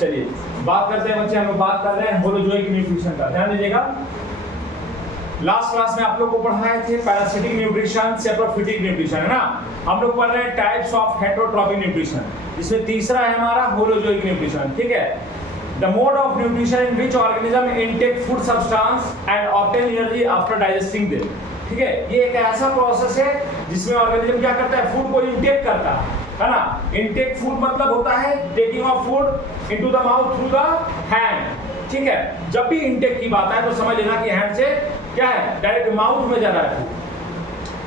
चलिए बात करते हैं बच्चे, हम लोग बात कर रहे हैं होलोजोइक न्यूट्रिशन का। ध्यान दीजिएगा, लास्ट क्लास में आप लोग को पढ़ाए थे पैरासिटिक न्यूट्रिशन, सेप्रोफिटिक न्यूट्रिशन, है ना। हम लोग पढ़ रहे हैं टाइप्स ऑफ हेटेरोट्रॉपिक न्यूट्रिशन, इसमें तीसरा है हमारा होलोजोइक न्यूट्रिशन, ठीक है। The mode of nutrition in which organism intake food substance and obtain energy after digesting them, ठीक है। ये एक ऐसा प्रोसेस है जिसमें ऑर्गेनिज्म क्या करता है, फूड को इनटेक करता है ना। इनटेक फूड मतलब होता है taking of food into the mouth through the hand, ठीक है। जब भी इनटेक की बात है तो समझ लेना कि हैंड से क्या है, डायरेक्ट माउथ में जा रहा है फूड।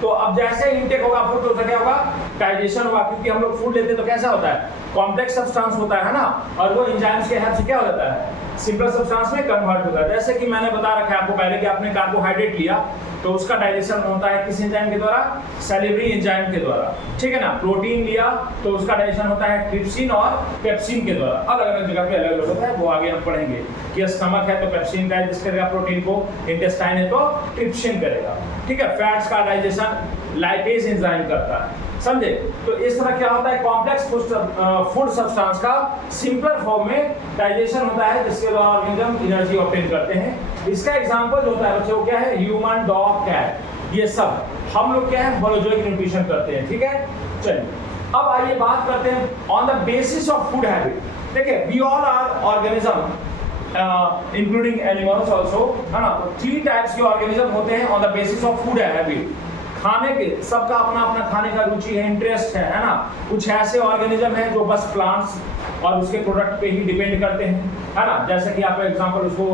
तो अब जैसे इनटेक होगा फूड तो क्या होगा, डाइजेशन होगा, क्योंकि हम लोग फूड लेते हैं तो कैसा होता है, कॉम्प्लेक्स सब्सटेंस होता है ना, और वो एंजाइम्स के हेल्प से क्या हो जाता है, सिंपल सब्सटेंस में कन्वर्ट होता है। जैसे कि मैंने बता रखा है आपको पहले कि आपने कार्बोहाइड्रेट लिया तो उसका डाइजेशन होता है किस एंजाइम के द्वारा, सैलिवरी एंजाइम के द्वारा, ठीक है ना। प्रोटीन लिया तो उसका डाइजेशन होता है ट्रिप्सिन और पेप्सिन के द्वारा, अलग अलग जगह पे अलग अलग होता है, वो आगे हम पढ़ेंगे कि स्टमक है तो पेप्सिन डाइजेस्ट करेगा प्रोटीन को, इंटेस्टाइन है तो ट्रिप्सिन करेगा, ठीक है। फैट्स का डाइजेशन लाइपेज एंजाइम करता है, समझे। तो इस तरह क्या होता है, कॉम्प्लेक्स फूड सब्सटेंस का सिंपल फॉर्म में डाइजेशन होता है जिसके द्वारा ऑर्गेनिज्म एनर्जी ऑब्टेन करते हैं। इसका एग्जांपल होता है बच्चों क्या है, ह्यूमन, डॉग, कैट, ये सब हम लोग क्या है होलोजोइक न्यूट्रिशन करते हैं, ठीक है। चलिए अब आइए बात करते हैं on the basis of food habit. देखिए we all are organism including animals also, है ना। तो 3 टाइप्स के ऑर्गेनिज्म होते हैं on the basis of food habit. खाने के सबका अपना अपना खाने का रुचि है, इंटरेस्ट है ना। कुछ ऐसे ऑर्गेनिज्म हैं जो बस प्लांट्स और उसके प्रोडक्ट पे ही डिपेंड करते हैं, है ना। जैसे कि आप एग्जांपल उसको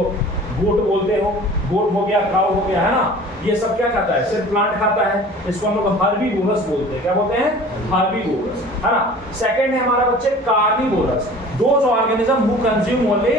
गोट बोलते हो, गोट हो गया, काऊ हो गया, है ना। ये सब क्या खाता है, सिर्फ प्लांट खाता है, इसको हम लोग हर्बीवोरस बोलते हैं। क्या बोलते हैं, हर्बीवोरस, है ना। सेकंड है हमारा बच्चे carnivorous, those organism who consume only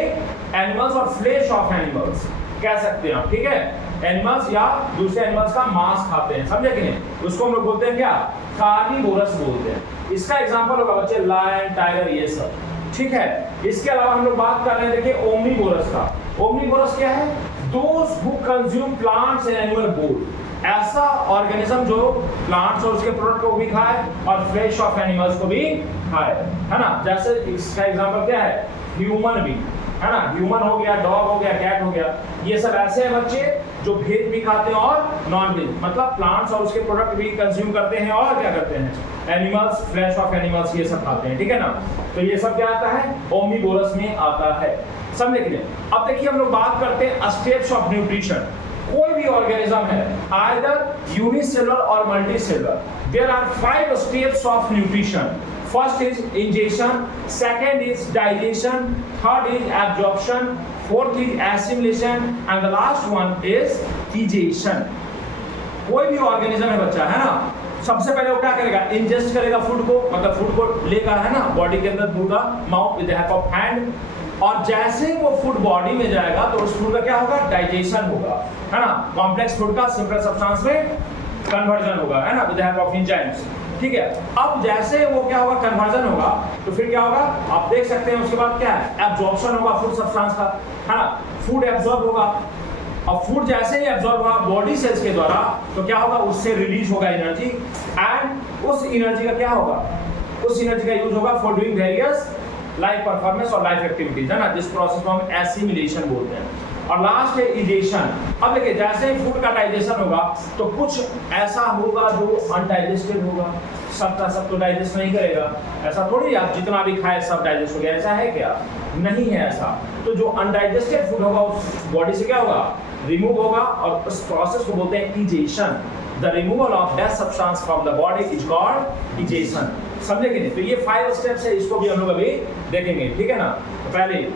animals और फ्लेश ऑफ एनिमल्स, कह सकते हैं आप, ठीक है। एनिमल्स या दूसरे एनिमल्स का मांस खाते हैं, समझे कि नहीं। उसको हम लोग बोलते हैं क्या, कार्निवोरस बोलते हैं। इसका एग्जांपल होगा बच्चे लायन, टाइगर, ये सब, ठीक है। इसके अलावा हम लोग बात कर रहे हैं देखिए ओमनीवोरस का। ओमनीवोरस क्या है, those who consume plants and animal both, ऐसा ऑर्गेनिज्म जो प्लांट्स और उसके प्रोडक्ट को भी खाए और फ्लेश ऑफ एनिमल्स को भी खाए, है ना। जैसे इसका एग्जांपल क्या है, ह्यूमन भी, है ना। ह्यूमन हो गया, डॉग हो गया, कैट हो गया, ये सब ऐसे हैं बच्चे जो वेज भी खाते हैं और नॉन वेज, मतलब प्लांट्स और उसके प्रोडक्ट भी कंज्यूम करते हैं और क्या करते हैं, एनिमल्स, फ्लेश ऑफ एनिमल्स, ये सब खाते हैं, ठीक है ना। तो ये सब क्या आता है, ओमनीवोरस में आता है, समझे कि नहीं। अब देखिए हम लोग बात करते हैं स्टेप्स ऑफ न्यूट्रिशन। कोई भी ऑर्गेनिज्म है आइदर यूनिसेलुलर और multicellular, there are 5 steps of nutrition. First is ingestion, second is digestion, third is absorption, fourth is assimilation and the last one is digestion. कोई भी ऑर्गेनिज्म है बच्चा, है ना, सबसे पहले वो क्या करेगा, इंजेस्ट करेगा फूड को, मतलब फूड को लेगा, है ना, बॉडी के अंदर होगा, mouth with the help of hand, और जैसे ही वो फूड बॉडी में जाएगा तो उस फूड का क्या होगा, डाइजेशन होगा, है ना। कॉम्प्लेक्स फूड का सिंपल सब्सटेंस में कन्वर्जन होगा, है ना, with the help of enzymes, ठीक है। अब जैसे वो क्या होगा, कन्वर्जन होगा, तो फिर क्या होगा, आप देख सकते हैं उसके बाद क्या है, एब्जॉर्प्शन होगा फूड सब्सटेंस का, है ना। फूड एब्जॉर्ब होगा, अब फूड जैसे ही एब्जॉर्ब होगा बॉडी सेल्स के द्वारा तो क्या होगा, उससे रिलीज होगा एनर्जी, एंड उस एनर्जी का क्या होगा, उस एनर्जी का यूज होगा for doing various life performance और लाइफ एक्टिविटीज, है ना, जिस प्रोसेस को हम एसिमिलेशन बोलते हैं। और लास्ट है इजेशन। अब देखिए जैसे ही फूड का डाइजेशन होगा तो कुछ ऐसा होगा जो अनडाइजेस्टेड होगा, सबका सब तो डाइजेस्ट नहीं करेगा, ऐसा थोड़ी आप जितना भी खाए सब डाइजेस्ट हो गया, ऐसा है क्या, नहीं है ऐसा। तो जो अनडाइजेस्टेड फूड होगा उस बॉडी से क्या होगा, रिमूव होगा, और उस प्रोसेस को बोलते हैं egestion. The removal of that substance from the body is called egestion, समझे कि नहीं। तो ये 5 स्टेप्स है, इसको भी हम लोग अभी देखेंगे, ठीक है ना। तो पहले